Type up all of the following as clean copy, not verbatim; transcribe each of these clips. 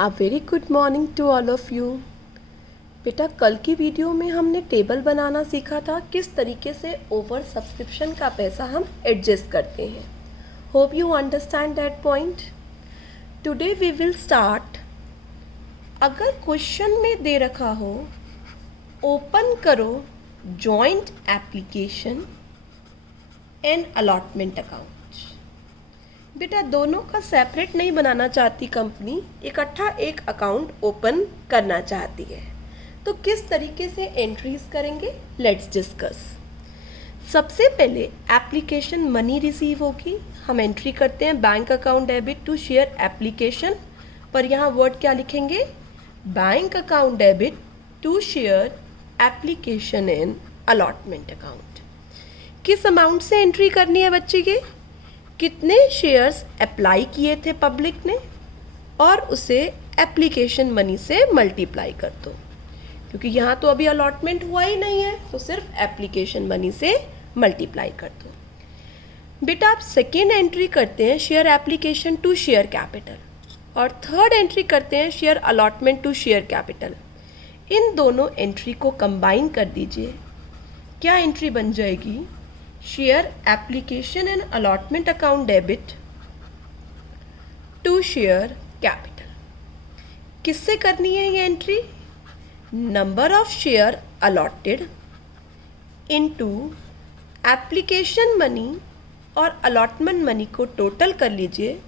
A very good morning to all of you. बेटा, कल की वीडियो में हमने टेबल बनाना सीखा था किस तरीके से ओवर सब्सक्रिप्शन का पैसा हम एडजस्ट करते हैं। Hope you understand that point. Today we will start. अगर क्वेश्चन में दे रखा हो ओपन करो joint application and allotment account. बेटा, दोनों का सेपरेट नहीं बनाना चाहती कंपनी, इकट्ठा एक अकाउंट ओपन करना चाहती है। तो किस तरीके से एंट्रीज करेंगे, लेट्स डिस्कस। सबसे पहले एप्लीकेशन मनी रिसीव होगी, हम एंट्री करते हैं bank account debit to share application, पर यहाँ वर्ड क्या लिखेंगे, bank account debit to share application and allotment account. किस अमाउंट से एंट्री करनी है बच्चे के, कितने शेयर्स अप्लाई किए थे पब्लिक ने और उसे एप्लीकेशन मनी से मल्टीप्लाई कर दो, क्योंकि यहाँ तो अभी अलॉटमेंट हुआ ही नहीं है, तो सिर्फ एप्लीकेशन मनी से मल्टीप्लाई कर दो। बेटा, आप सेकेंड एंट्री करते हैं share application to share capital और थर्ड एंट्री करते हैं share allotment to share capital. इन दोनों एंट्री को कंबाइन कर दीजिए, क्या एंट्री बन जाएगी, share application and allotment account debit to share capital. किससे करनी है ये entry, number of share allotted into application money और अलॉटमेंट मनी को टोटल कर लीजिए,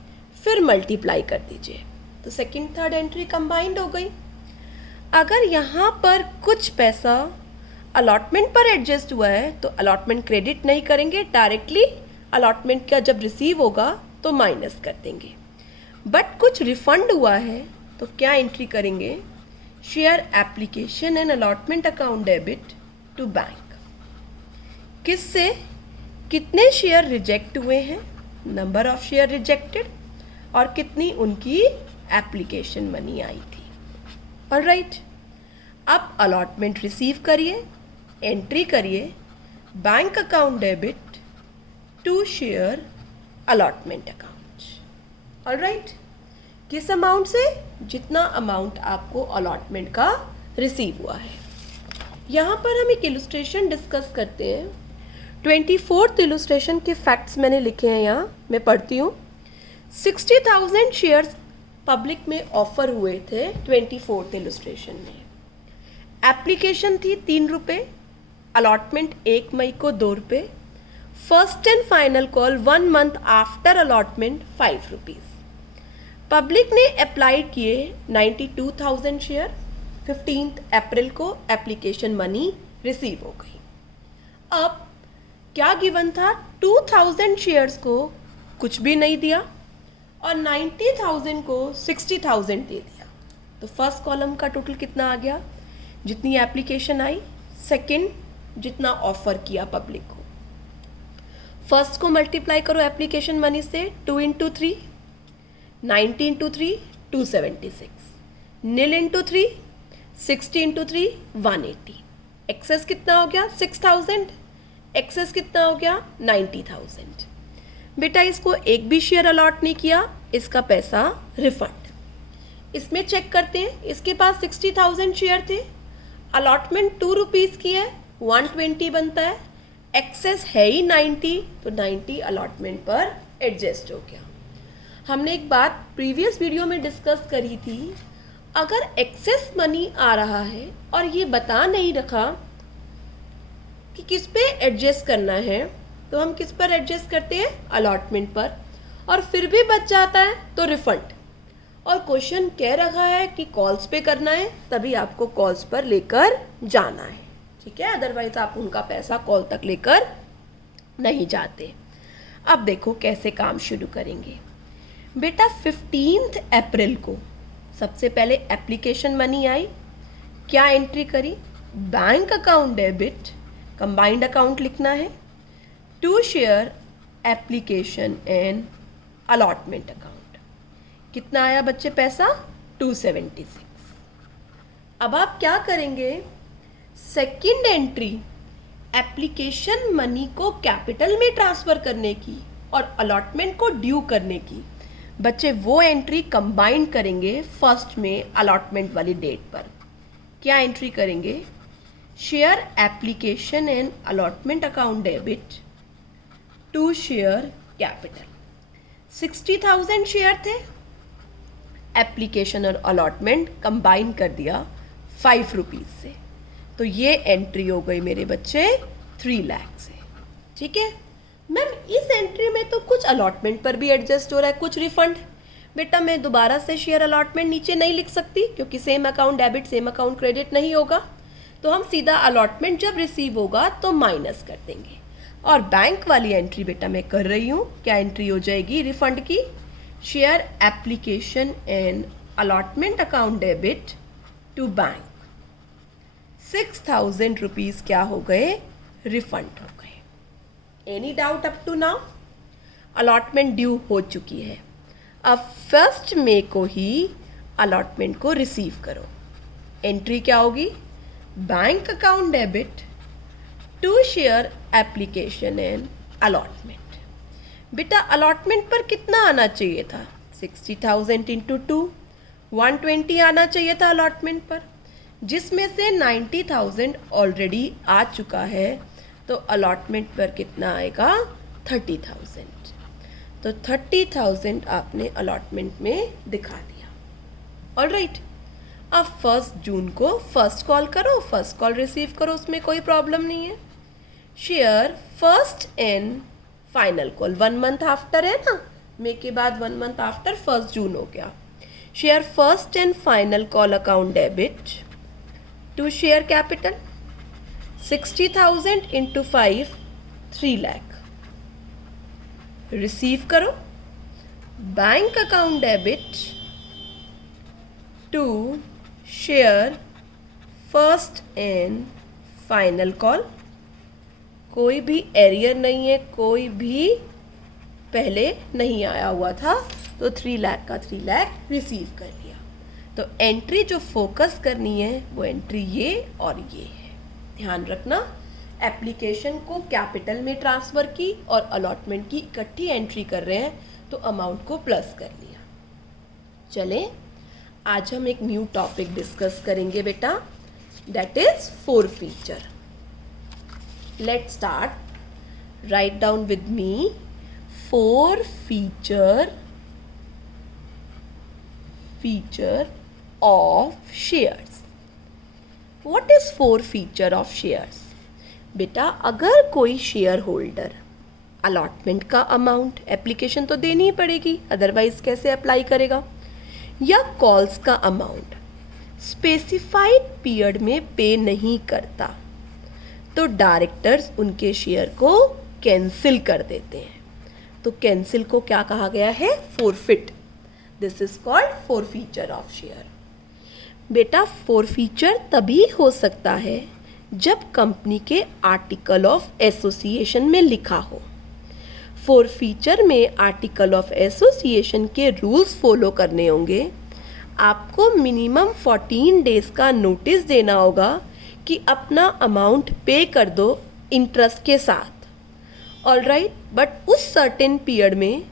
फिर मल्टीप्लाई कर दीजिए। तो सेकंड थर्ड एंट्री कंबाइंड हो गई। अगर यहाँ पर कुछ पैसा अलॉटमेंट पर एडजस्ट हुआ है तो अलॉटमेंट क्रेडिट नहीं करेंगे, डायरेक्टली अलॉटमेंट का जब रिसीव होगा तो माइनस कर देंगे। बट कुछ रिफंड हुआ है तो क्या एंट्री करेंगे, share application and allotment account debit to bank. किससे, कितने शेयर रिजेक्ट हुए हैं, नंबर ऑफ शेयर रिजेक्टेड, और कितनी उनकी एप्लीकेशन मनी आई थी। ऑलराइट, अब अलॉटमेंट रिसीव करिए, एंट्री करिए bank account debit to share allotment account. Alright, किस अमाउंट से, जितना अमाउंट आपको अलॉटमेंट का रिसीव हुआ है। यहाँ पर हम एक इलस्ट्रेशन डिस्कस करते हैं। 24th इलस्ट्रेशन के फैक्ट्स मैंने लिखे हैं, यहाँ मैं पढ़ती हूँ। 60,000 शेयर्स पब्लिक में ऑफर हुए थे 24th इलस्ट्रेशन में। एप्लीकेशन थी 3 रुपये, अलॉटमेंट 1 मई को 2 रुपये, first and final call 1 month after allotment 5 rupees. Public ने अप्लाई किए 92,000 शेयर, 15 अप्रैल को एप्लीकेशन मनी रिसीव हो गई। अब क्या गिवन था, 2,000 शेयर्स को कुछ भी नहीं दिया और 90,000 को 60,000 दे दिया। तो फर्स्ट कॉलम का टोटल कितना आ गया, जितनी एप्लीकेशन आई, सेकंड जितना ऑफर किया पब्लिक को। फर्स्ट को मल्टीप्लाई करो एप्लीकेशन मनी से, 2 इंटू 3 90 इंटू 3 276, नील इंटू 3 60 इंटू 3 180। एक्सेस कितना हो गया 6,000, एक्सेस कितना हो गया 90,000। बेटा, इसको एक भी शेयर अलॉट नहीं किया, इसका पैसा रिफंड। इसमें चेक करते हैं, इसके पास 60,000 शेयर थे, अलॉटमेंट 2 रुपीज़ की है, 120 बनता है, एक्सेस है ही 90, तो 90 अलॉटमेंट पर एडजस्ट हो गया। हमने एक बात प्रीवियस वीडियो में डिस्कस करी थी, अगर एक्सेस मनी आ रहा है और ये बता नहीं रखा कि किस पे एडजस्ट करना है, तो हम किस पर एडजस्ट करते हैं, अलॉटमेंट पर, और फिर भी बच जाता है तो रिफंड। और क्वेश्चन कह रहा है कि कॉल्स पे करना है, तभी आपको कॉल्स पर लेकर जाना है, ठीक है, अदरवाइज आप उनका पैसा कॉल तक लेकर नहीं जाते। अब देखो कैसे काम शुरू करेंगे। बेटा, 15 अप्रैल को सबसे पहले एप्लीकेशन मनी आई, क्या एंट्री करी, bank account debit, combined account लिखना है, to share application and allotment account. कितना आया बच्चे पैसा, 276। अब आप क्या करेंगे, सेकंड एंट्री एप्लीकेशन मनी को कैपिटल में ट्रांसफ़र करने की और अलॉटमेंट को ड्यू करने की। बच्चे वो एंट्री कंबाइन करेंगे फर्स्ट में अलॉटमेंट वाली डेट पर। क्या एंट्री करेंगे? Share application and allotment account debit to share capital. 60,000 share थे, एप्लीकेशन और अलॉटमेंट कंबाइन कर दिया 5 रुपीज़ से, तो ये एंट्री हो गई मेरे बच्चे 3 लाख से। ठीक है मैम, इस एंट्री में तो कुछ अलॉटमेंट पर भी एडजस्ट हो रहा है, कुछ रिफंड। बेटा मैं दोबारा से शेयर अलॉटमेंट नीचे नहीं लिख सकती क्योंकि same account debit same account credit नहीं होगा, तो हम सीधा अलॉटमेंट जब रिसीव होगा तो माइनस कर देंगे। और बैंक वाली एंट्री बेटा मैं कर रही हूँ, क्या एंट्री हो जाएगी रिफंड की? Share application and allotment account debit to bank. 6,000 rupees क्या हो गए? रिफंड हो गए। Any doubt up to now? Allotment due हो चुकी है, अब 1 मई को ही अलॉटमेंट को रिसीव करो। एंट्री क्या होगी? Bank account debit to share application and allotment. बेटा अलॉटमेंट पर कितना आना चाहिए था? 60,000 इंटू 2, 120 आना चाहिए था अलॉटमेंट पर, जिसमें से 90,000 ऑलरेडी आ चुका है, तो अलॉटमेंट पर कितना आएगा? 30,000। तो 30,000 आपने अलॉटमेंट में दिखा दिया। ऑलराइट, अब 1 जून को फर्स्ट कॉल करो, फर्स्ट कॉल रिसीव करो, उसमें कोई प्रॉब्लम नहीं है। Share first and final call 1 month after है ना, मे के बाद 1 मंथ आफ्टर 1 जून हो गया। Share first and final call account debit to share capital. 60,000 into 5, 3 lakh receive करो। Bank account debit to share first and final call. कोई भी arrear नहीं है, कोई भी पहले नहीं आया हुआ था, तो 3 लाख का 3 लाख रिसीव कर लिया। तो एंट्री जो फोकस करनी है वो एंट्री ये और ये है। ध्यान रखना, एप्लीकेशन को कैपिटल में ट्रांसफ़र की और अलॉटमेंट की इकट्ठी एंट्री कर रहे हैं, तो अमाउंट को प्लस कर लिया। चलें, आज हम एक न्यू टॉपिक डिस्कस करेंगे बेटा, that is forfeiture. Let's start. Write down with me, forfeiture of shares. What is forfeiture of shares? बेटा अगर कोई शेयर होल्डर अलॉटमेंट का अमाउंट, एप्लीकेशन तो देनी ही पड़ेगी, अदरवाइज कैसे अप्लाई करेगा, या कॉल्स का अमाउंट स्पेसिफाइड पीरियड में पे नहीं करता, तो डायरेक्टर्स उनके शेयर को कैंसिल कर देते हैं। तो कैंसिल को क्या कहा गया है? Forfeit. This is called forfeiture of share. बेटा फोरफीचर तभी हो सकता है जब कंपनी के आर्टिकल ऑफ एसोसिएशन में लिखा हो। फोरफीचर में आर्टिकल ऑफ एसोसिएशन के रूल्स फॉलो करने होंगे। आपको मिनिमम 14 डेज का नोटिस देना होगा कि अपना अमाउंट पे कर दो इंटरेस्ट के साथ। ऑलराइट, बट उस सर्टेन पीरियड में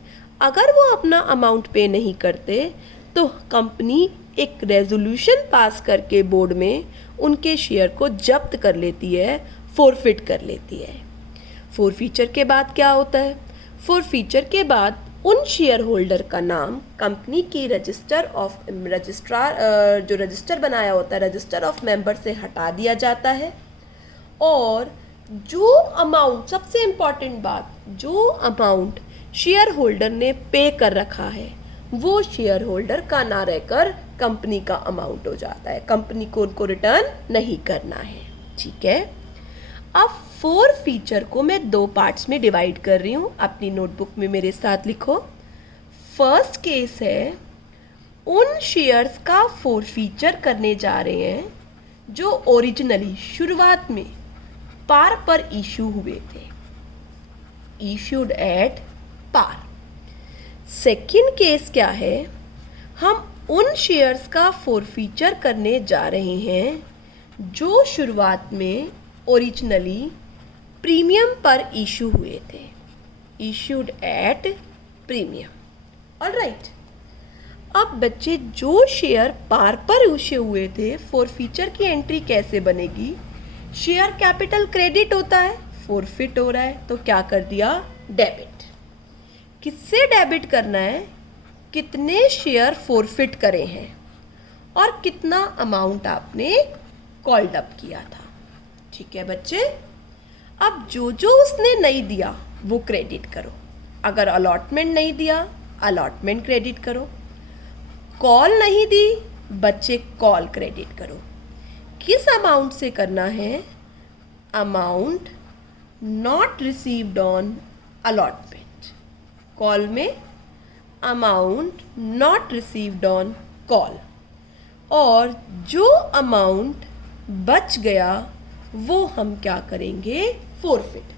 अगर वो अपना अमाउंट पे नहीं करते तो कंपनी एक रेजोल्यूशन पास करके बोर्ड में उनके शेयर को जब्त कर लेती है, फोरफिट कर लेती है। फोरफीचर के बाद क्या होता है? फोरफीचर के बाद उन शेयर होल्डर का नाम कंपनी की जो रजिस्टर बनाया होता है, रजिस्टर ऑफ मेंबर से हटा दिया जाता है, और जो अमाउंट, सबसे इम्पॉर्टेंट बात, जो अमाउंट शेयर होल्डर ने पे कर रखा है वो शेयर होल्डर का ना रहकर कंपनी का अमाउंट हो जाता है। कंपनी को उनको रिटर्न नहीं करना है। ठीक है, अब फोरफीचर को मैं 2 पार्ट्स में डिवाइड कर रही हूँ, अपनी नोटबुक में मेरे साथ लिखो। फर्स्ट केस है उन शेयर्स का फोरफीचर करने जा रहे हैं जो ओरिजिनली शुरुआत में पार पर इशू हुए थे, issued at par. Second case क्या है? हम उन शेयर्स का फोरफीचर करने जा रहे हैं जो शुरुआत में ओरिजिनली प्रीमियम पर इशू हुए थे, इशूड एट प्रीमियम। ऑलराइट, अब बच्चे जो शेयर बार बार इशू हुए थे, फॉरफीचर की एंट्री कैसे बनेगी? शेयर कैपिटल क्रेडिट होता है, फॉरफिट हो रहा है, तो क्या कर दिया? डेबिट। किससे डेबिट करना है? कितने शेयर फॉरफिट करे हैं और कितना अमाउंट आपने कॉल्ड अप किया था। ठीक है बच्चे, अब जो जो उसने नहीं दिया वो क्रेडिट करो। अगर अलॉटमेंट नहीं दिया, अलॉटमेंट क्रेडिट करो। कॉल नहीं दी, बच्चे कॉल क्रेडिट करो। किस अमाउंट से करना है? Amount not received on allotment. Call में amount not received on call, और जो अमाउंट बच गया वो हम क्या करेंगे? फॉरफिट।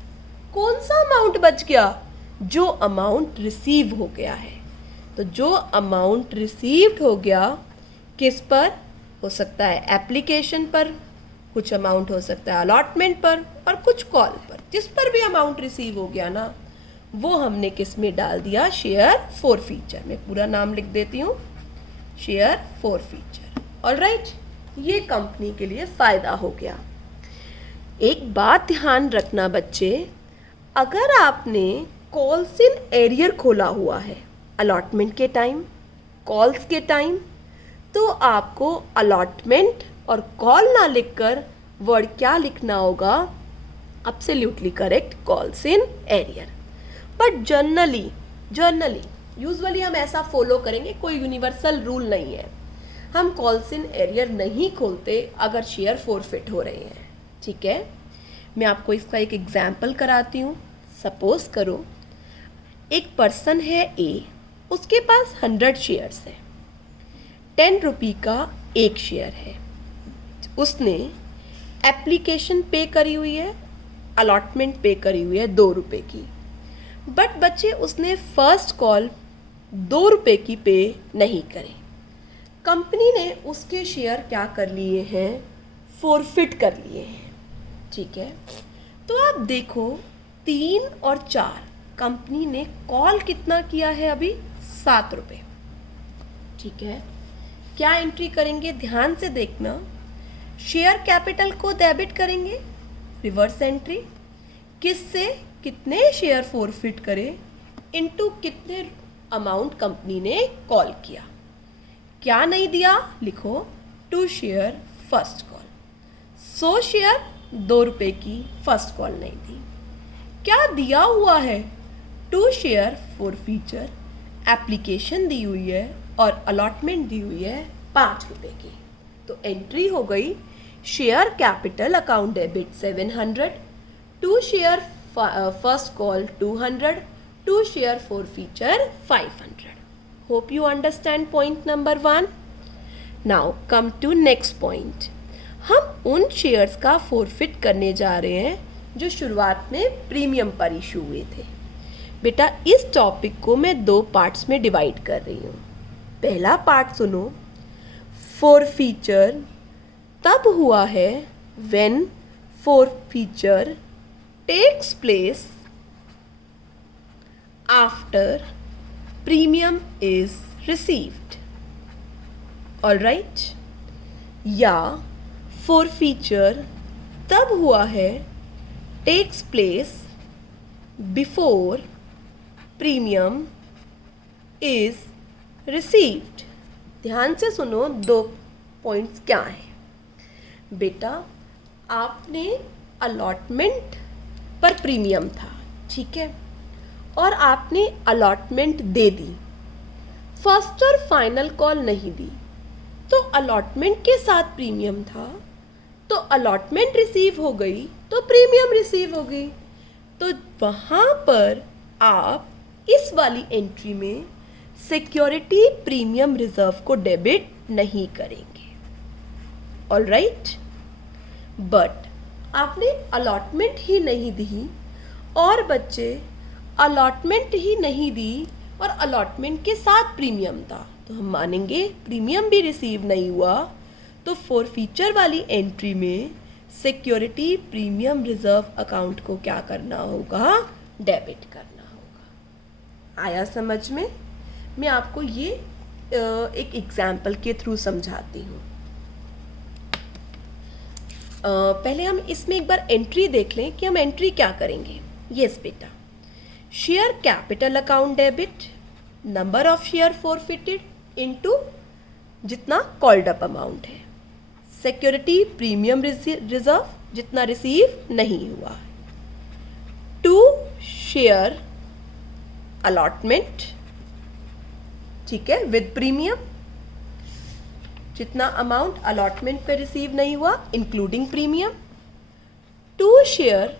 कौन सा अमाउंट बच गया? जो अमाउंट रिसीव हो गया है। तो जो अमाउंट रिसीव्ड हो गया, किस पर हो सकता है? एप्लीकेशन पर, कुछ अमाउंट हो सकता है अलॉटमेंट पर, और कुछ कॉल पर। जिस पर भी अमाउंट रिसीव हो गया ना, वो हमने किस में डाल दिया? शेयर फॉरफीचर में। पूरा नाम लिख देती हूँ, शेयर फॉरफीचर। ऑलराइट, ये कंपनी के लिए फ़ायदा हो गया। एक बात ध्यान रखना बच्चे, अगर आपने कॉल्स इन एरियर खोला हुआ है अलॉटमेंट के टाइम, कॉल्स के टाइम, तो आपको अलॉटमेंट और कॉल ना लिखकर वर्ड क्या लिखना होगा? Absolutely correct, calls in arrear. But generally usually हम ऐसा फॉलो करेंगे, कोई यूनिवर्सल रूल नहीं है। हम कॉल्स इन एरियर नहीं खोलते अगर शेयर फॉरफिट हो रहे हैं। ठीक है, मैं आपको इसका एक एग्जाम्पल कराती हूँ। सपोज करो एक पर्सन है ए, उसके पास 100 शेयर्स है, 10 रुपये का एक शेयर है। उसने एप्लीकेशन पे करी हुई है, अलॉटमेंट पे करी हुई है 2 रुपये की। बट बच्चे उसने फर्स्ट कॉल 2 रुपये की पे नहीं करी। कंपनी ने उसके शेयर क्या कर लिए हैं? फॉरफिट कर लिए हैं। ठीक है, तो आप देखो 3 और 4 कंपनी ने कॉल कितना किया है अभी? 7 रुपये। ठीक है, क्या एंट्री करेंगे? ध्यान से देखना। शेयर कैपिटल को डेबिट करेंगे, रिवर्स एंट्री। किससे? कितने शेयर फॉरफिट करे इनटू कितने अमाउंट कंपनी ने कॉल किया। क्या नहीं दिया? लिखो 2 शेयर फर्स्ट कॉल। 100 शेयर 2 रुपये की फर्स्ट कॉल नहीं दी। क्या दिया हुआ है? 2 शेयर फॉरफीचर, एप्लीकेशन दी हुई है और अलॉटमेंट दी हुई है 5 रुपये की। तो एंट्री हो गई share capital account debit 700, 2 share first call 200, 2 share forfeiture 500. Hope you understand point number 1. Now come to next point. हम उन शेयर्स का फॉरफिट करने जा रहे हैं जो शुरुआत में प्रीमियम पर इशू हुए थे। बेटा इस टॉपिक को मैं 2 पार्ट्स में डिवाइड कर रही हूँ। पहला पार्ट सुनो, फॉरफीचर तब हुआ है when forfeiture takes place after premium is received. Alright, या फॉरफीचर तब हुआ है takes place before premium is received. ध्यान से सुनो, 2 पॉइंट्स क्या हैं बेटा। आपने अलॉटमेंट पर प्रीमियम था, ठीक है, और आपने अलॉटमेंट दे दी, फर्स्ट और फाइनल कॉल नहीं दी, तो अलॉटमेंट के साथ प्रीमियम था, तो अलॉटमेंट रिसीव हो गई तो प्रीमियम रिसीव हो गई। तो वहाँ पर आप इस वाली एंट्री में सिक्योरिटी प्रीमियम रिजर्व को डेबिट नहीं करेंगे। ऑलराइट, बट आपने अलॉटमेंट ही नहीं दी और बच्चे अलॉटमेंट ही नहीं दी और अलॉटमेंट के साथ प्रीमियम था, तो हम मानेंगे प्रीमियम भी रिसीव नहीं हुआ, तो फॉरफीचर वाली एंट्री में सिक्योरिटी प्रीमियम रिजर्व अकाउंट को क्या करना होगा? डेबिट करना होगा। आया समझ में? मैं आपको ये एक एग्जाम्पल के थ्रू समझाती हूँ। पहले हम इसमें एक बार एंट्री देख लें कि हम एंट्री क्या करेंगे। यस बेटा, share capital account debit, number of share forfeited into जितना कॉल्ड अप अमाउंट है, सिक्योरिटी प्रीमियम रिजर्व जितना रिसीव नहीं हुआ, टू शेयर अलॉटमेंट, ठीक है, विद प्रीमियम जितना अमाउंट अलॉटमेंट पे रिसीव नहीं हुआ including premium, to share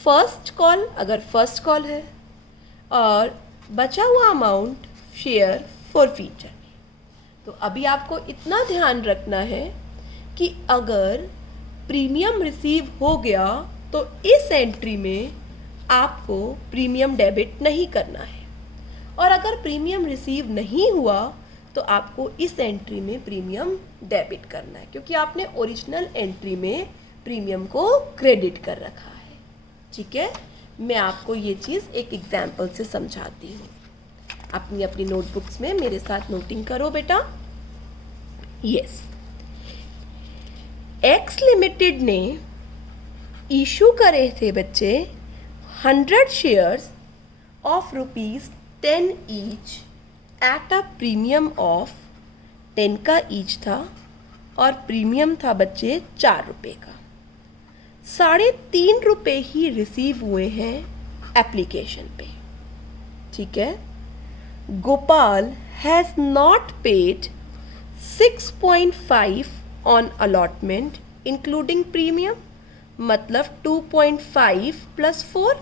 first call अगर फर्स्ट कॉल है, और बचा हुआ अमाउंट शेयर फॉर फ्यूचर। तो अभी आपको इतना ध्यान रखना है कि अगर प्रीमियम रिसीव हो गया तो इस एंट्री में आपको प्रीमियम डेबिट नहीं करना है, और अगर प्रीमियम रिसीव नहीं हुआ तो आपको इस एंट्री में प्रीमियम डेबिट करना है, क्योंकि आपने ओरिजिनल एंट्री में प्रीमियम को क्रेडिट कर रखा है। ठीक है, मैं आपको ये चीज़ एक एग्जाम्पल से समझाती हूँ। अपनी अपनी नोटबुक्स में मेरे साथ नोटिंग करो बेटा। यस, एक्स लिमिटेड ने इशू करे थे बच्चे 100 shares of ₹10 each at a premium of 10 का ईच था, और प्रीमियम था बच्चे 4 रुपये का। 3.5 रुपये ही रिसीव हुए हैं एप्लीकेशन पे। ठीक है, Gopal has not paid 6.5 on allotment including premium, मतलब 2.5 + 4।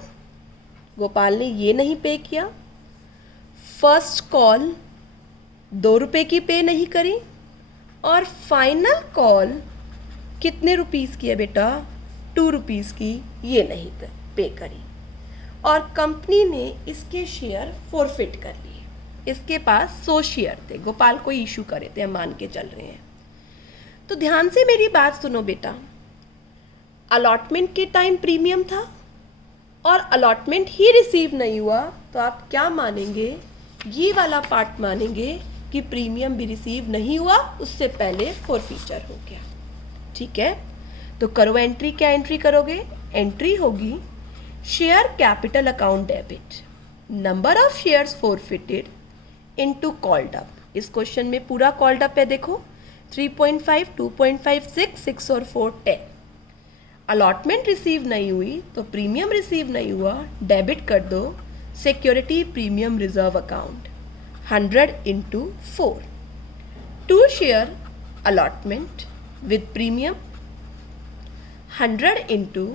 गोपाल ने ये नहीं पे किया। फर्स्ट कॉल 2 रुपये की पे नहीं करी, और फाइनल कॉल कितने रुपीस की है बेटा, 2 रुपीस की, ये नहीं पे करी, और कंपनी ने इसके शेयर फॉरफिट कर लिए। इसके पास 100 शेयर थे, गोपाल को इशू करे थे, हम मान के चल रहे हैं। तो ध्यान से मेरी बात सुनो बेटा, अलॉटमेंट के टाइम प्रीमियम था और अलॉटमेंट ही रिसीव नहीं हुआ, तो आप क्या मानेंगे, ये वाला पार्ट मानेंगे कि प्रीमियम भी रिसीव नहीं हुआ, उससे पहले फॉरफीचर हो गया। ठीक है, तो करो एंट्री। क्या एंट्री करोगे, एंट्री होगी share capital account debit, number of shares forfeited into called up. इस क्वेश्चन में पूरा कॉल्ड अप है, देखो 3.5, 2.5, 6 और 4 10। अलॉटमेंट रिसीव नहीं हुई तो प्रीमियम रिसीव नहीं हुआ, डेबिट कर दो security premium reserve account 100 × 4, 2 share allotment with premium 100 ×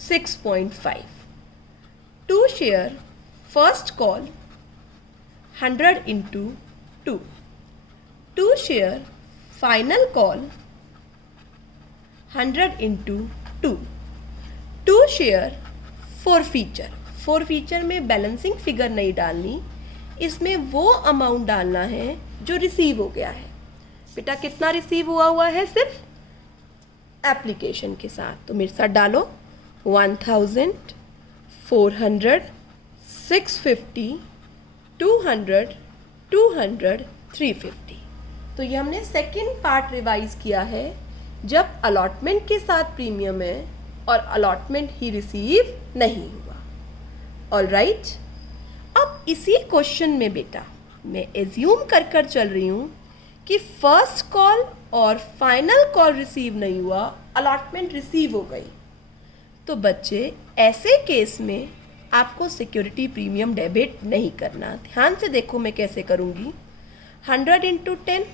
6.5, 2 share first call 100 × 2, 2 share final call 100 × 2, 2 share forfeiture. Forfeiture में बैलेंसिंग फिगर नहीं डालनी, इसमें वो अमाउंट डालना है जो रिसीव हो गया है। बेटा कितना रिसीव हुआ है सिर्फ एप्लीकेशन के साथ, तो मेरे साथ डालो 1000, 400, 650, 200, 200, 350। तो ये हमने सेकेंड पार्ट रिवाइज किया है, जब अलॉटमेंट के साथ प्रीमियम है और अलॉटमेंट ही रिसीव नहीं हुआ। ऑलराइट, अब इसी क्वेश्चन में बेटा मैं एज्यूम कर चल रही हूँ कि फर्स्ट कॉल और फाइनल कॉल रिसीव नहीं हुआ, अलॉटमेंट रिसीव हो गई। तो बच्चे ऐसे केस में आपको सिक्योरिटी प्रीमियम डेबिट नहीं करना। ध्यान से देखो मैं कैसे करूँगी। 100 × 10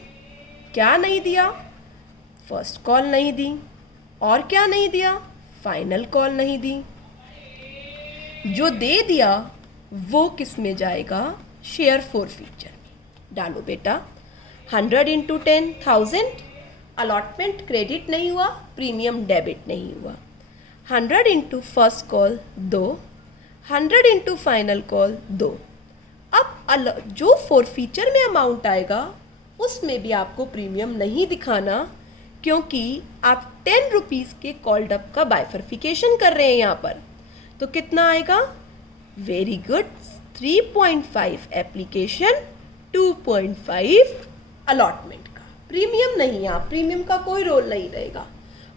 क्या नहीं दिया, फर्स्ट कॉल नहीं दी, और क्या नहीं दिया, फाइनल कॉल नहीं दी। जो दे दिया वो किस में जाएगा, शेयर फॉरफीचर में। डालो बेटा 100 × 10 1000, अलॉटमेंट क्रेडिट नहीं हुआ, प्रीमियम डेबिट नहीं हुआ। 100 × फर्स्ट कॉल 2, 100 × फाइनल कॉल 2। अब जो फॉरफीचर में अमाउंट आएगा उसमें भी आपको प्रीमियम नहीं दिखाना, क्योंकि आप 10 रुपीज़ के कॉल्ड अप का बाइफर्फिकेशन कर रहे हैं यहाँ पर। तो कितना आएगा, वेरी गुड, 3.5 एप्लीकेशन, 2.5 अलॉटमेंट का। प्रीमियम नहीं, यहाँ प्रीमियम का कोई रोल नहीं रहेगा।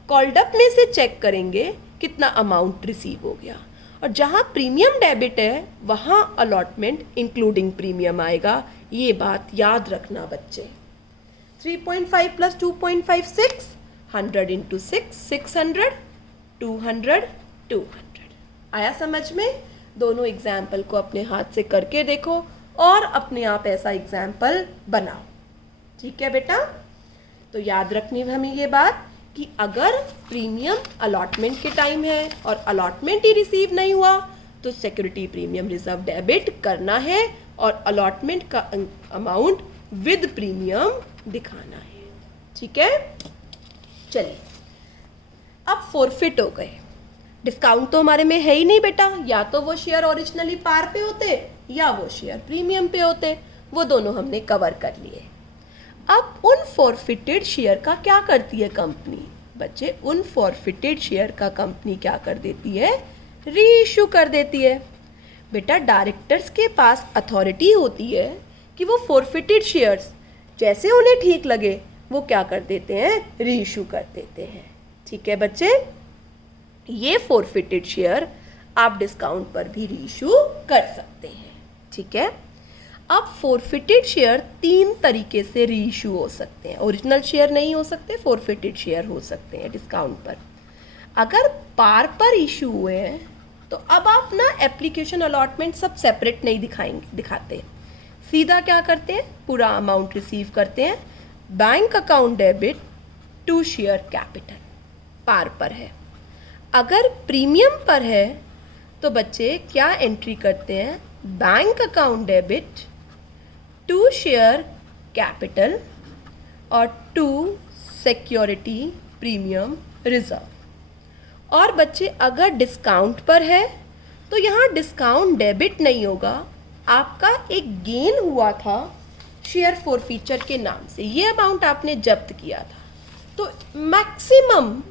कॉल्ड अप में से चेक करेंगे कितना अमाउंट रिसीव हो गया, और जहाँ प्रीमियम डेबिट है वहाँ अलॉटमेंट इंक्लूडिंग प्रीमियम आएगा। ये बात याद रखना बच्चे। 3.5 प्लस 2.5 6, 100 इंटू 6 600, 200 200। आया समझ में? दोनों एग्जाम्पल को अपने हाथ से करके देखो और अपने आप ऐसा एग्जाम्पल बनाओ। ठीक है बेटा? तो याद रखनी हमें ये बात कि अगर प्रीमियम अलॉटमेंट के टाइम है और अलॉटमेंट ही रिसीव नहीं हुआ तो सिक्योरिटी प्रीमियम रिजर्व डेबिट करना है और अलॉटमेंट का अमाउंट विद प्रीमियम दिखाना है। ठीक है? चलिए, अब फॉरफिट हो गए। डिस्काउंट तो हमारे में है ही नहीं बेटा, या तो वो शेयर ओरिजिनली पार पे होते या वो शेयर प्रीमियम पे होते, वो दोनों हमने कवर कर लिए। अब उन फॉरफिटेड शेयर का क्या करती है कंपनी? बच्चे, उन फॉरफिटेड शेयर का कंपनी क्या कर देती है? री इशू कर देती है। बेटा, डायरेक्टर्स के पास अथॉरिटी होती है कि वो फॉरफिटेड शेयर्स जैसे उन्हें ठीक लगे वो क्या कर देते हैं? री इशू कर देते हैं। ठीक है बच्चे? ये फॉरफिटेड शेयर आप डिस्काउंट पर भी री इशू कर सकते हैं। ठीक है? अब फॉरफिटेड शेयर 3 तरीके से री इशू हो सकते हैं। ओरिजिनल शेयर नहीं हो सकते, फॉरफिटेड शेयर हो सकते हैं डिस्काउंट पर। अगर पार पर इशू हुए हैं तो अब आप ना एप्लीकेशन अलॉटमेंट सब सेपरेट नहीं दिखाते, सीधा क्या करते हैं? पूरा अमाउंट रिसीव करते हैं। Bank account debit to share capital पार पर है। अगर प्रीमियम पर है तो बच्चे क्या एंट्री करते हैं? Bank account debit to share capital और टू सिक्योरिटी प्रीमियम रिजर्व। और बच्चे, अगर डिस्काउंट पर है तो यहाँ डिस्काउंट डेबिट नहीं होगा, आपका एक गेन हुआ था शेयर फॉरफीचर के नाम से, ये अमाउंट आपने जब्त किया था, तो मैक्सिमम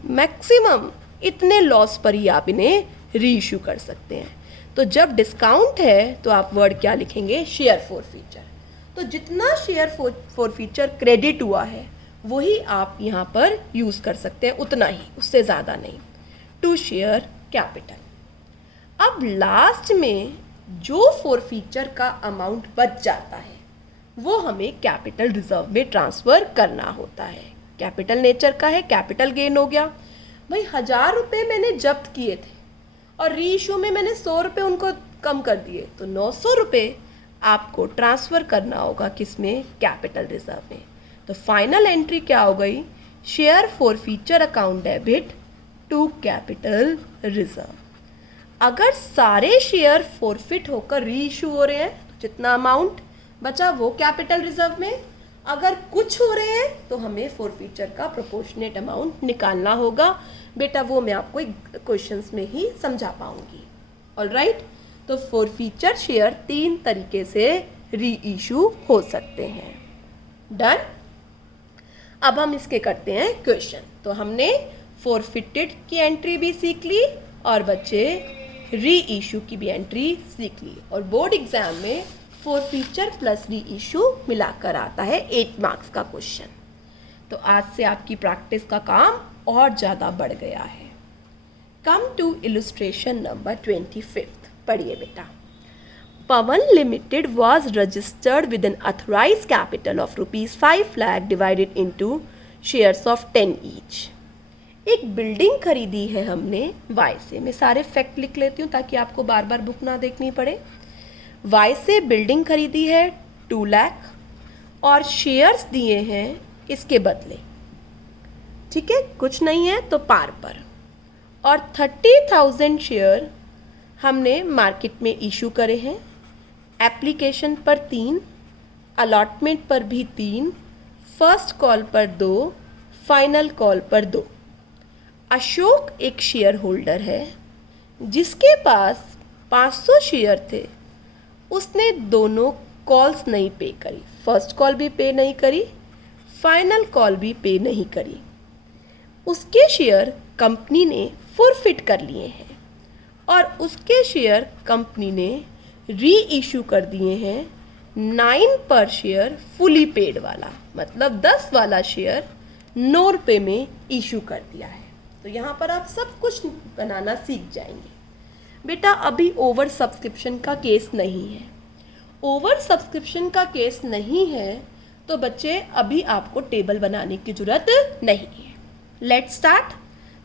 इतने लॉस पर ही आप इन्हें री इशू कर सकते हैं। तो जब डिस्काउंट है तो आप वर्ड क्या लिखेंगे? Share forfeiture. तो जितना शेयर फॉरफीचर क्रेडिट हुआ है वही आप यहाँ पर यूज़ कर सकते हैं, उतना ही, उससे ज़्यादा नहीं। To share capital. अब लास्ट में जो फॉरफीचर का अमाउंट बच जाता है वो हमें कैपिटल रिजर्व में ट्रांसफ़र करना होता है। कैपिटल नेचर का है, कैपिटल गेन हो गया। भाई 1000 रुपये मैंने जब्त किए थे और री इशू में मैंने 100 रुपये उनको कम कर दिए, तो 900 रुपये आपको ट्रांसफ़र करना होगा किसमें? कैपिटल रिजर्व में। तो फाइनल एंट्री क्या हो गई? Share forfeiture account debit to capital reserve. अगर सारे शेयर फॉरफिट होकर री इशू हो रहे हैं तो जितना अमाउंट बचा वो कैपिटल रिजर्व में। अगर कुछ हो रहे हैं तो हमें फॉरफीचर का प्रोपोर्शनेट अमाउंट निकालना होगा। बेटा, वो मैं आपको क्वेश्चंस में ही समझा पाऊंगी। ऑलराइट? तो फॉरफीचर शेयर 3 तरीके से री इशू हो सकते हैं। डन? अब हम इसके करते हैं क्वेश्चन। तो हमने फॉरफिटेड की एंट्री भी सीख ली और बच्चे री इशू की भी एंट्री सीख ली। और बोर्ड एग्जाम में फॉरफीचर प्लस री इशू मिलाकर आता है 8 मार्क्स का क्वेश्चन। तो आज से आपकी प्रैक्टिस का काम और ज़्यादा बढ़ गया है। Come to illustration number 25। पढ़िए बेटा। Pawan limited was registered with an authorise capital of ₹5 lakh divided into shares of 10 each. एक बिल्डिंग खरीदी है हमने वाई से। मैं सारे फैक्ट लिख लेती हूँ ताकि आपको बार बार बुक ना देखनी पड़े। वाई से बिल्डिंग खरीदी है 2 लाख और शेयर्स दिए हैं इसके बदले। ठीक है, कुछ नहीं है तो पार पर। और 30,000 शेयर हमने मार्केट में इशू करे हैं। एप्लीकेशन पर 3, अलॉटमेंट पर भी 3, फर्स्ट कॉल पर 2, फाइनल कॉल पर 2। अशोक एक शेयर होल्डर है जिसके पास 500 शेयर थे। उसने दोनों कॉल्स नहीं पे करी, फर्स्ट कॉल भी पे नहीं करी, फाइनल कॉल भी पे नहीं करी। उसके शेयर कंपनी ने फॉरफिट कर लिए हैं और उसके शेयर कंपनी ने री इशू कर दिए हैं 9 पर शेयर फुली पेड वाला, मतलब 10 वाला शेयर 9 रुपये में इशू कर दिया है। तो यहाँ पर आप सब कुछ बनाना सीख जाएंगे। बेटा अभी ओवर सब्सक्रिप्शन का केस नहीं है, ओवर सब्सक्रिप्शन का केस नहीं है तो बच्चे अभी आपको टेबल बनाने की जरूरत नहीं है। Let's start.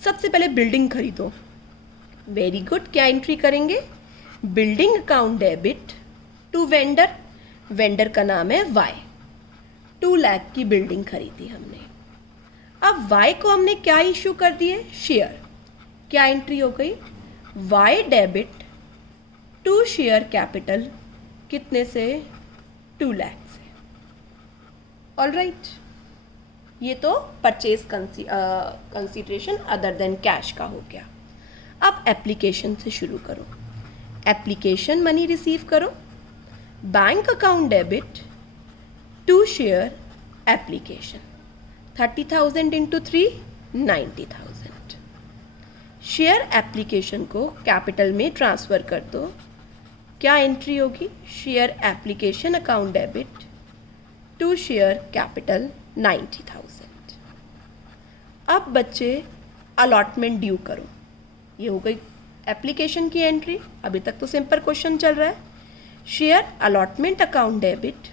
सबसे पहले बिल्डिंग खरीदो। वेरी गुड, क्या एंट्री करेंगे? Building account debit to vendor, vendor का नाम है वाई। 2 लाख की बिल्डिंग खरीदी हमने। अब वाई को हमने क्या इशू कर दिए? शेयर। क्या एंट्री हो गई? Y debit to share capital, कितने से? 2 लाख से। ऑल राइट, ये तो purchase consideration other than cash का हो गया। अब एप्लीकेशन से शुरू करो। एप्लीकेशन मनी रिसीव करो। Bank account debit to share application, 30,000 into 3, 90,000। Share application को कैपिटल में ट्रांसफ़र कर दो। क्या एंट्री होगी? Share application account debit to share capital, 90,000। अब बच्चे अलॉटमेंट ड्यू करो। ये हो गई एप्लीकेशन की एंट्री। अभी तक तो सिंपल क्वेश्चन चल रहा है। Share allotment account debit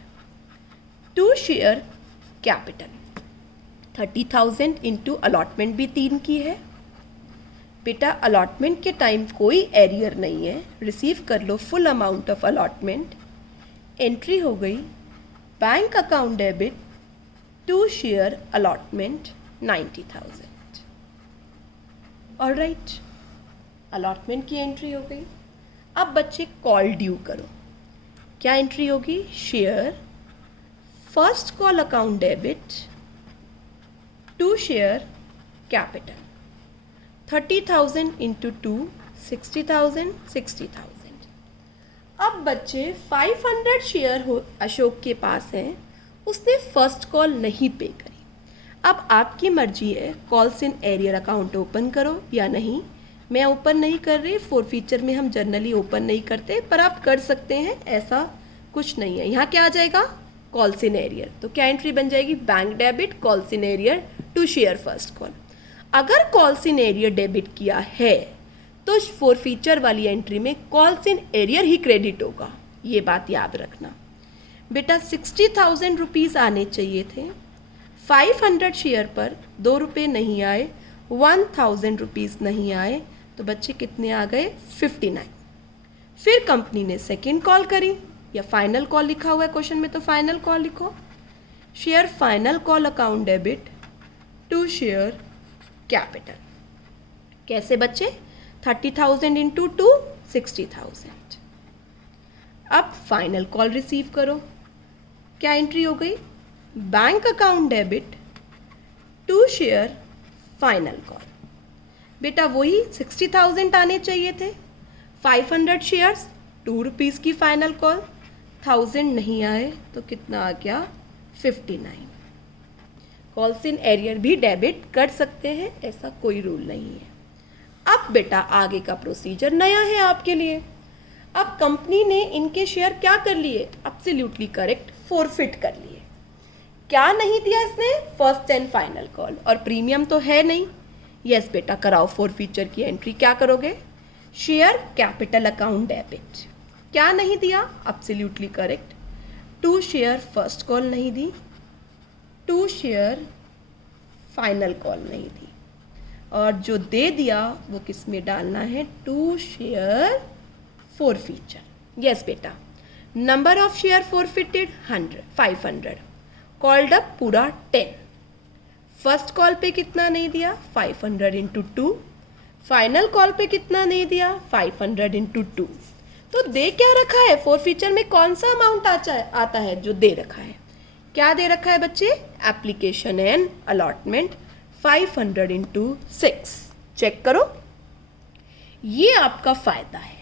to share capital, 30,000 into allotment भी 3 की है। बेटा अलॉटमेंट के टाइम कोई एरियर नहीं है, रिसीव कर लो full amount of allotment. Entry हो गई bank account debit to share allotment, 90,000। All right, allotment की एंट्री हो गई। अब बच्चे कॉल ड्यू करो। क्या एंट्री होगी? Share first call account debit to share capital, 30,000 into 2, 60,000, 60,000। अब बच्चे 500 शेयर हो अशोक के पास हैं, उसने फर्स्ट कॉल नहीं पे करी। अब आपकी मर्जी है, calls in arrear account open करो या नहीं। मैं ओपन नहीं कर रही, फॉरफीचर में हम जनरली ओपन नहीं करते, पर आप कर सकते हैं, ऐसा कुछ नहीं है। यहाँ क्या आ जाएगा? Calls in arrear. तो क्या एंट्री बन जाएगी? Bank debit calls in arrear to share first call. अगर कॉल्स इन एरियर डेबिट किया है तो फॉरफीचर वाली एंट्री में कॉल्स इन एरियर ही क्रेडिट होगा, ये बात याद रखना। बेटा 60,000 रुपीज़ आने चाहिए थे, 500 शेयर पर 2 रुपये नहीं आए, 1,000 रुपीज़ नहीं आए, तो बच्चे कितने आ गए? 59। फिर कंपनी ने सेकेंड कॉल करी, या फाइनल कॉल लिखा हुआ है क्वेश्चन में तो फाइनल कॉल लिखो। Share final call account debit to share capital. कैसे बच्चे? 30,000 इंटू 2, 60,000। अब फाइनल कॉल रिसीव करो। क्या एंट्री हो गई? Bank account debit to share final call. बेटा वही 60,000 आने चाहिए थे, 500 शेयर्स, 2 रुपीज़ की फाइनल कॉल, 1000 नहीं आए, तो कितना आ गया? 59। कॉल्स इन एरियर भी डेबिट कर सकते हैं, ऐसा कोई रूल नहीं है। अब बेटा आगे का प्रोसीजर नया है आपके लिए। अब कंपनी ने इनके शेयर क्या कर लिए? एब्सोल्युटली करेक्ट, फॉरफिट कर लिए। क्या नहीं दिया इसने? फर्स्ट एंड फाइनल कॉल, और प्रीमियम तो है नहीं। यस बेटा, कराओ फॉरफीचर की एंट्री। क्या करोगे? Share capital account debit. क्या नहीं दिया? Absolutely correct, to share first call नहीं दी, टू शेयर फाइनल कॉल नहीं दी, और जो दे दिया वो किस में डालना है? To share forfeiture. यस बेटा, number of share forfeited 100, 500, called up पूरा 10। फर्स्ट कॉल पे कितना नहीं दिया? 500 इंटू 2। फाइनल कॉल पे कितना नहीं दिया? 500 इंटू 2। तो दे क्या रखा है? फॉरफीचर में कौन सा अमाउंट आता है जो दे रखा है? क्या दे रखा है बच्चे? Application and allotment, 500 into 6। Check करो, ये आपका फ़ायदा है।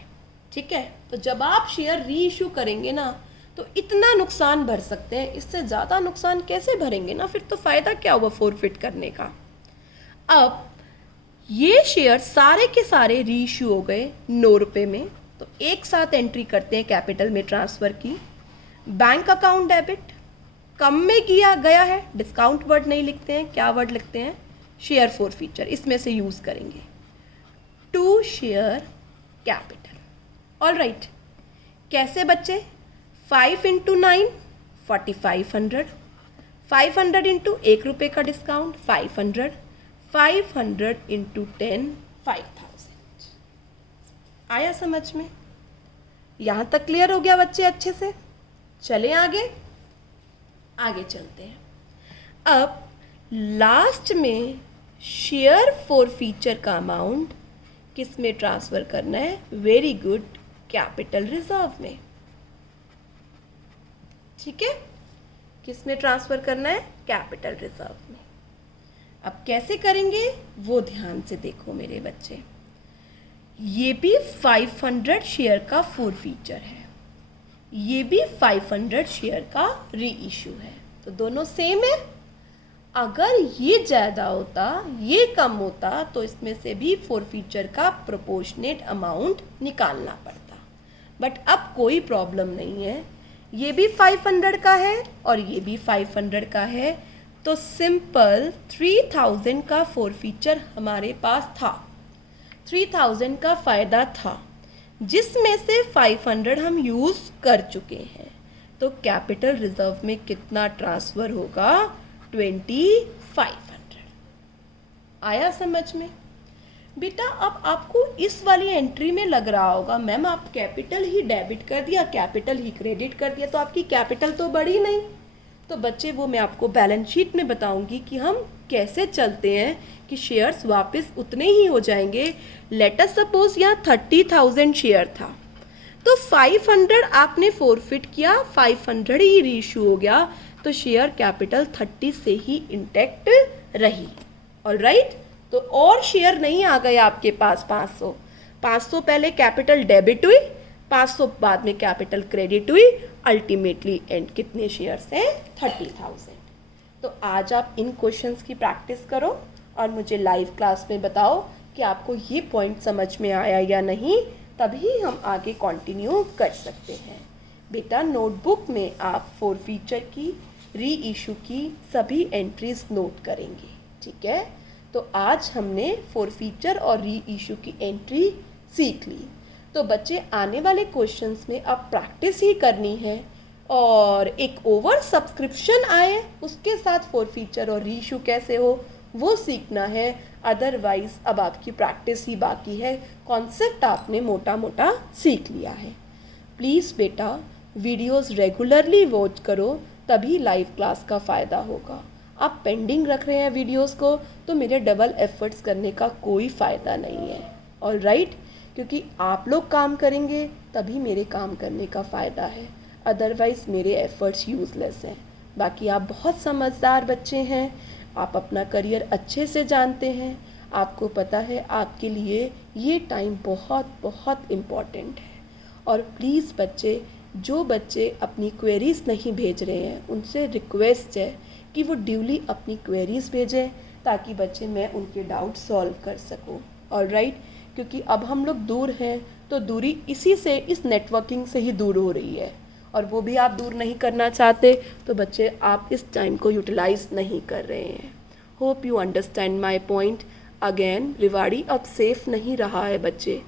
ठीक है, तो जब आप शेयर री इशू करेंगे ना तो इतना नुकसान भर सकते हैं, इससे ज़्यादा नुकसान कैसे भरेंगे ना, फिर तो फ़ायदा क्या हुआ फॉरफिट करने का। अब ये शेयर सारे के सारे री इशू हो गए 9 रुपये में, तो एक साथ एंट्री करते हैं कैपिटल में ट्रांसफ़र की। बैंक अकाउंट डेबिट, कम में किया गया है, डिस्काउंट वर्ड नहीं लिखते हैं, क्या वर्ड लिखते हैं, शेयर फॉर फीचर, इसमें से यूज़ करेंगे, to share capital. All right, कैसे बच्चे, 5 इंटू 9 4500, 500 इंटू 1 रुपये का डिस्काउंट 500, 500 इंटू 10 5000। आया समझ में? यहाँ तक क्लियर हो गया बच्चे अच्छे से? चलें आगे, आगे चलते हैं। अब लास्ट में शेयर फॉर फीचर का अमाउंट किस में ट्रांसफ़र करना है? वेरी गुड, कैपिटल रिजर्व में। ठीक है, किस में ट्रांसफ़र करना है? कैपिटल रिजर्व में। अब कैसे करेंगे वो ध्यान से देखो मेरे बच्चे। ये भी 500 शेयर का फॉर फीचर है, ये भी 500 शेयर का री इशू है, तो दोनों सेम है। अगर ये ज़्यादा होता, ये कम होता, तो इसमें से भी फॉर फीचर का प्रोपोर्शनेट अमाउंट निकालना पड़ता। बट अब कोई प्रॉब्लम नहीं है, ये भी 500 का है और ये भी 500 का है, तो सिंपल 3000 का फॉर फीचर हमारे पास था, 3000 का फ़ायदा था, जिसमें से 500 हम यूज़ कर चुके हैं। तो कैपिटल रिजर्व में कितना ट्रांसफ़र होगा? 2500। आया समझ में? बेटा अब आपको इस वाली एंट्री में लग रहा होगा मैम आप कैपिटल ही डेबिट कर दिया, कैपिटल ही क्रेडिट कर दिया, तो आपकी कैपिटल तो बढ़ी नहीं। तो बच्चे वो मैं आपको बैलेंस शीट में बताऊंगी कि हम कैसे चलते हैं कि शेयर्स वापस उतने ही हो जाएंगे। लेट अस सपोज यहाँ 30,000 शेयर था, तो 500 आपने फॉरफिट किया, 500 ही रीइश्यू हो गया, तो शेयर कैपिटल 30 से ही इंटैक्ट रही। ऑल राइट, तो और शेयर नहीं आ गए आपके पास 500 पहले कैपिटल डेबिट हुई, 500 बाद में कैपिटल क्रेडिट हुई, अल्टीमेटली एंड कितने शेयर्स हैं? 30,000। तो आज आप इन क्वेश्चंस की प्रैक्टिस करो और मुझे लाइव क्लास में बताओ कि आपको ये पॉइंट समझ में आया या नहीं, तभी हम आगे कंटिन्यू कर सकते हैं। बेटा नोटबुक में आप फॉर फीचर की, री इशू की सभी एंट्रीज नोट करेंगे, ठीक है? तो आज हमने फॉर फीचर और री इशू की एंट्री सीख ली। तो बच्चे आने वाले क्वेश्चंस में अब प्रैक्टिस ही करनी है और एक ओवर सब्सक्रिप्शन आए उसके साथ फॉर फीचर और री इशू कैसे हो वो सीखना है। अदरवाइज अब आपकी प्रैक्टिस ही बाकी है, कॉन्सेप्ट आपने मोटा मोटा सीख लिया है। प्लीज़ बेटा वीडियोस रेगुलरली वॉच करो, तभी लाइव क्लास का फ़ायदा होगा। आप पेंडिंग रख रहे हैं वीडियोस को, तो मेरे डबल एफर्ट्स करने का कोई फ़ायदा नहीं है। ऑल राइट, क्योंकि आप लोग काम करेंगे तभी मेरे काम करने का फ़ायदा है, अदरवाइज़ मेरे एफर्ट्स यूज़लेस हैं। बाकी आप बहुत समझदार बच्चे हैं, आप अपना करियर अच्छे से जानते हैं, आपको पता है आपके लिए ये टाइम बहुत बहुत इम्पॉर्टेंट है। और प्लीज़ बच्चे, जो बच्चे अपनी क्वेरीज़ नहीं भेज रहे हैं उनसे रिक्वेस्ट है कि वो ड्यूली अपनी क्वेरीज़ भेजें, ताकि बच्चे मैं उनके डाउट सॉल्व कर सकूं। ऑल राइट, क्योंकि अब हम लोग दूर हैं तो दूरी इसी से, इस नेटवर्किंग से ही दूर हो रही है, और वो भी आप दूर नहीं करना चाहते, तो बच्चे आप इस टाइम को यूटिलाइज नहीं कर रहे हैं। Hope you understand my point. Again Rewari अब सेफ नहीं रहा है बच्चे,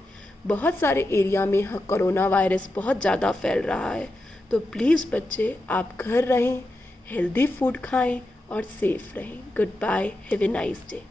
बहुत सारे एरिया में कोरोना वायरस बहुत ज़्यादा फैल रहा है, तो प्लीज़ बच्चे आप घर रहें, हेल्दी फूड खाएं और सेफ रहें। Good bye, have a nice day.